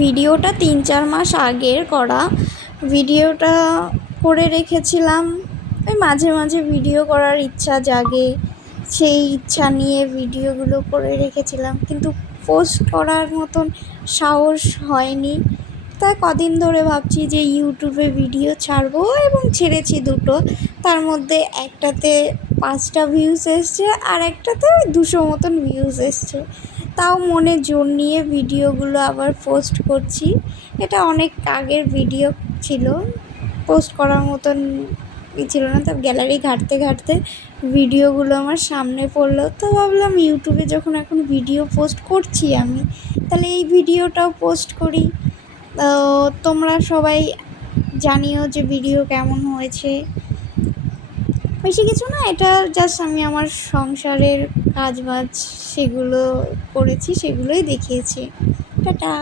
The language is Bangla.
ভিডিওটা 3-4 মাস আগের করা। ভিডিওটা করে রেখেছিলাম, ওই মাঝে মাঝে ভিডিও করার ইচ্ছা জাগে, সেই ইচ্ছা নিয়ে ভিডিওগুলো করে রেখেছিলাম, কিন্তু পোস্ট করার মতন সাহস হয়নি। তাই কদিন ধরে ভাবছি যে ইউটিউবে ভিডিও ছাড়বো, এবং ছেড়েছি দুটো। তার মধ্যে একটাতে 5টা ভিউজ এসছে, আর একটাতে 200 মতন ভিউজ এসছে। তাও মনে জোর নিয়ে ভিডিওগুলো আবার পোস্ট করছি। এটা অনেক আগের ভিডিও ছিল, পোস্ট করার মতন ছিল না। তো গ্যালারি ঘাঁটতে ঘাঁটতে ভিডিওগুলো আমার সামনে পড়লো, তো ভাবলাম ইউটিউবে যখন এখন ভিডিও পোস্ট করছি আমি, তাহলে এই ভিডিওটাও পোস্ট করি। তো তোমরা সবাই জানিও যে ভিডিও কেমন হয়েছে। বেশি কিছু না, এটা জাস্ট আমি আমার সংসারের কাজবাজ সেগুলো করেছি, সেগুলোই দেখিয়েছি। টাটা।